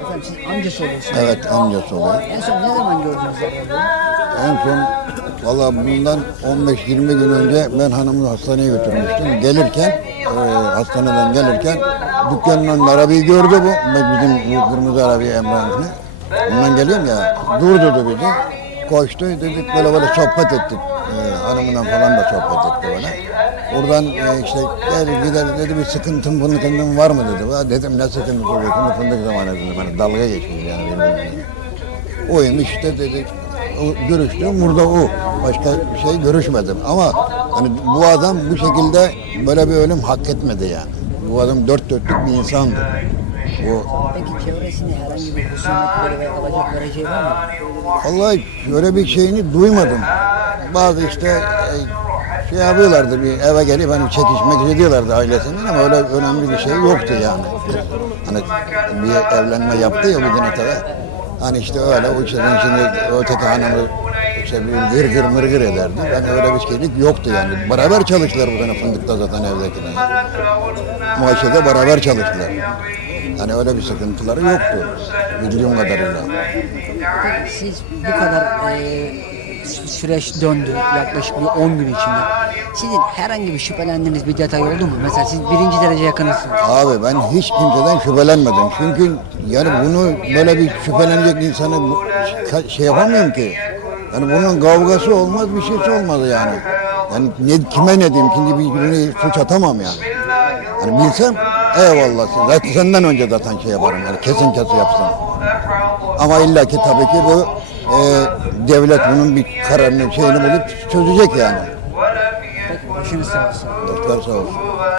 Efendim siz amcası oluyorsunuz. Evet amcası oluyor. En son ne zaman gördünüz efendim? En son valla bundan 15-20 gün önce ben hanımı hastaneye götürmüştüm. Gelirken e, hastaneden gelirken dükkanın arabayı gördü bu. Bizim bu kırmızı arabayı Emrah'ın. Bundan geliyorum ya dur dedi bizi. Koştu dedik böyle böyle sohbet ettik. E, hanımla falan da sohbet etti böyle. Oradan e, işte gel gider dedi bir sıkıntın fındıkın var mı dedi. "Va," Dedim ne sıkıntısı oluyor fındık zamanı dedim. Hani dalga geçmiş yani birbirine. Oymuş işte dedik. O, görüştüm burada o. Başka bir şey görüşmedim. Ama hani bu adam bu şekilde böyle bir ölüm hak etmedi yani. Bu adam dört dörtlük bir insandı. Bu Peki çevresinde herhangi bir husumetleri ve alacak vereceği var mı? vallahi şöyle bir şeyini duymadım. Bazı işte e, şey yapıyorlardı bir eve gelip hani çekişmek ediyorlardı ailesinden ama öyle önemli bir şey yoktu yani. Hani bir evlenme yaptı ya bugüne kadar. Hani işte öyle o işte şimdi öteki hanımı işte bir gır gır mırgır ederdi. Yani öyle bir şeylik yoktu yani. Beraber çalıştılar bu sene fındıkta zaten evdekiler. Muaşede beraber çalıştılar. Hani öyle bir sıkıntıları yoktu bildiğim kadarıyla. Siz bu kadar e, süreç döndü yaklaşık bir 10 gün içinde. Sizin herhangi bir şüphelendiğiniz bir detay oldu mu? Mesela siz birinci derece yakınısınız. Abi ben hiç kimseden şüphelenmedim. Çünkü yani bunu böyle bir şüphelenecek insanı şey yapamıyorum ki. Yani bunun kavgası olmaz, bir şeysi olmaz yani. Yani ne, kime ne diyeyim, şimdi birbirini suç atamam yani. Hani bilsem eyvallah zaten senden önce zaten şey yaparım yani kesin kesin yapsam. Ama illaki tabii ki bu e, devlet bunun bir kararını şeyini bulup çözecek yani. Peki başınız sağ olsun. Doktor sağ olsun.